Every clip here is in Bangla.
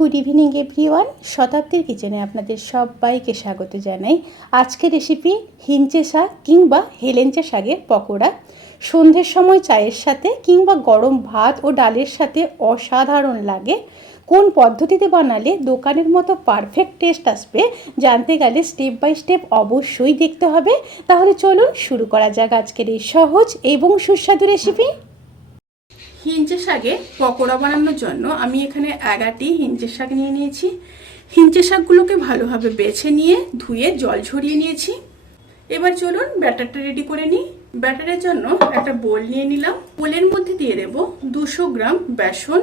গুড ইভিনিং এভরিওয়ান শতাব্দীর কিচেনে আপনাদের সবাইকে স্বাগত জানাই। আজকের রেসিপি হিঞ্চে শাক কিংবা হেলেঞ্চে শাকের পকোড়া। সন্ধ্যের সময় চায়ের সাথে কিংবা গরম ভাত ও ডালের সাথে অসাধারণ লাগে। কোন পদ্ধতিতে বানালে দোকানের মতো পারফেক্ট টেস্ট আসবে জানতে গেলে স্টেপ বাই স্টেপ অবশ্যই দেখতে হবে। তাহলে চলুন শুরু করা যাক আজকের এই সহজ এবং সুস্বাদু রেসিপি হিঞ্চে শাকে পকোড়া বানানোর জন্য আমি এখানে এগারটি হিঞ্চে শাক নিয়ে নিয়েছি। হিঞ্চে শাকগুলোকে ভালোভাবে বেছে নিয়ে ধুয়ে জল ঝরিয়ে নিয়েছি। এবার চলুন ব্যাটারটা রেডি করে নিই। ব্যাটারের জন্য একটা বোল নিয়ে নিলাম। বোলের মধ্যে দিয়ে দেব দুশো গ্রাম বেসন।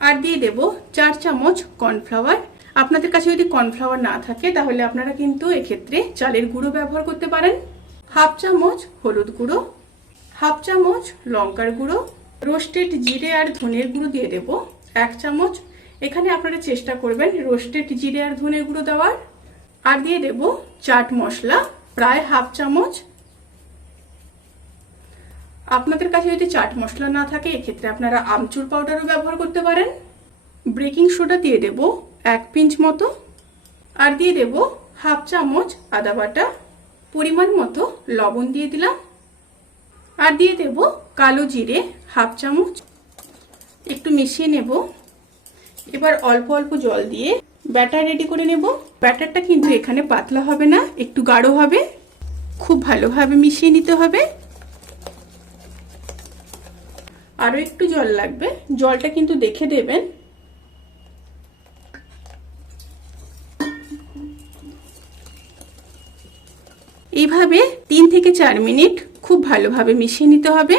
আর দিয়ে দেব চার চামচ কর্নফ্লাওয়ার। আপনাদের কাছে যদি কর্নফ্লাওয়ার না থাকে, তাহলে আপনারা কিন্তু এক্ষেত্রে চালের গুঁড়ো ব্যবহার করতে পারেন। হাফ চামচ হলুদ গুঁড়ো। হাফ চামচ লঙ্কার গুঁড়ো, রোস্টেড জিরে আর ধনের গুঁড়ো দিয়ে দেব, এক চামচ। এখানে আপনারা চেষ্টা করবেন রোস্টেড জিরে আর ধনের গুঁড়ো দেওয়ার। আর দিয়ে দেব চাট মশলা, প্রায় হাফ চামচ। আপনাদের কাছে যদি চাট মশলা না থাকে, এক্ষেত্রে আপনারা আমচুর পাউডারও ব্যবহার করতে পারেন। বেকিং সোডা দিয়ে দেব এক পিঞ্চ মতো। আর দিয়ে দেব হাফ চামচ আদা বাটা। পরিমাণ মতো লবণ দিয়ে দিলাম। আর দিয়ে দেব কালো জিরে হাফ চামচ। একটু মিশিয়ে নেব। এবার অল্প অল্প জল দিয়ে ব্যাটার রেডি করে নেব। ব্যাটারটা কিন্তু এখানে পাতলা হবে না, একটু গাঢ় হবে। খুব ভালোভাবে মিশিয়ে নিতে হবে। আরও একটু জল লাগবে। জলটা কিন্তু দেখে দেবেন। এইভাবে তিন থেকে চার মিনিট খুব ভালোভাবে মিশিয়ে নিতে হবে।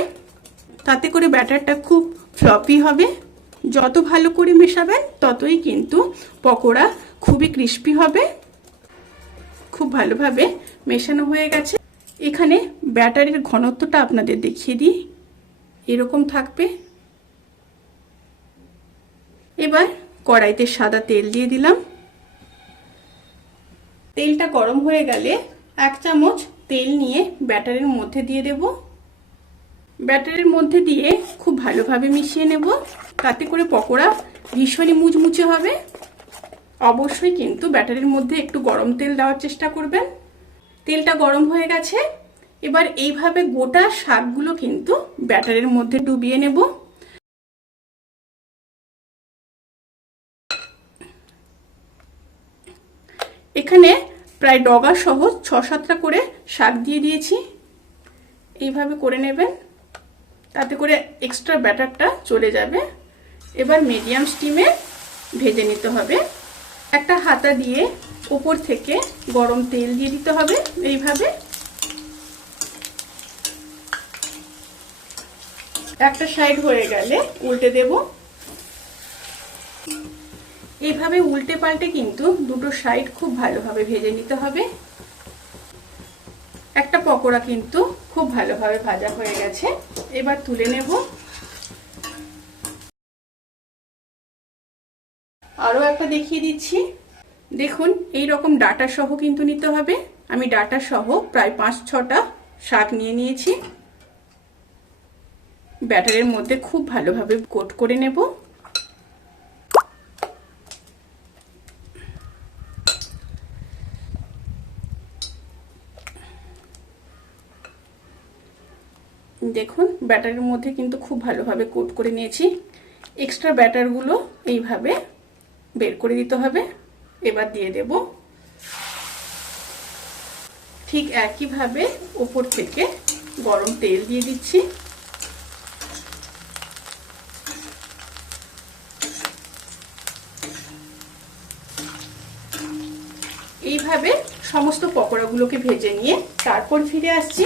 তাতে করে ব্যাটারটা খুব ফ্লপি হবে। যত ভালো করে মেশাবেন, ততই কিন্তু পকোড়া খুবই ক্রিস্পি হবে। খুব ভালোভাবে মেশানো হয়ে গেছে। এখানে ব্যাটারের ঘনত্বটা আপনাদের দেখিয়ে দিই। এরকম থাকবে। এবার কড়াইতে সাদা তেল দিয়ে দিলাম। তেলটা গরম হয়ে গেলে এক চামচ তেল নিয়ে ব্যাটারের মধ্যে দিয়ে দেব। ব্যাটারের মধ্যে দিয়ে খুব ভালোভাবে মিশিয়ে নেব। তাতে করে পকোড়া ভীষণই মুচমুচে হবে। অবশ্যই কিন্তু ব্যাটারের মধ্যে একটু গরম তেল দেওয়ার চেষ্টা করবেন। তেলটা গরম হয়ে গেছে। এবার এইভাবে গোটা শাকগুলো কিন্তু ব্যাটারের মধ্যে ডুবিয়ে নেব। এখানে প্রায় ডগা সহ ছ সাতটা করে শাক দিয়ে দিয়েছি। এইভাবে করে নেবেন। তাতে করে এক্সট্রা ব্যাটারটা চলে যাবে। এবার মিডিয়াম স্টিমে ভেজে নিতে হবে। একটা হাতা দিয়ে ওপর থেকে গরম তেল দিয়ে দিতে হবে এইভাবে। একটা সাইড হয়ে গেলে উল্টে দেব। এইভাবে উল্টে পাল্টে কিন্তু দুটো সাইড খুব ভালোভাবে ভেজে নিতে হবে। একটা পকোড়া কিন্তু খুব ভালোভাবে ভাজা হয়ে গেছে। এবার তুলে নেব। আরও একটা দেখিয়ে দিচ্ছি। দেখুন এই রকম ডাটা সহ কিন্তু নিতে হবে। আমি ডাটা সহ প্রায় পাঁচ ছটা শাক নিয়ে নিয়েছি। ব্যাটারের মধ্যে খুব ভালোভাবে কোট করে নেব। দেখুন, ব্যাটারের মধ্যে কিন্তু খুব ভালোভাবে কোট করে নিয়েছি। এক্সট্রা ব্যাটারগুলো এইভাবে বের করে দিতে হবে। এবার দিয়ে দেব। ঠিক একইভাবে ওপর থেকে গরম তেল দিয়ে দিচ্ছি। এইভাবে সমস্ত পকোড়াগুলোকে ভেজে নিয়ে তারপর ফিরে আসছি।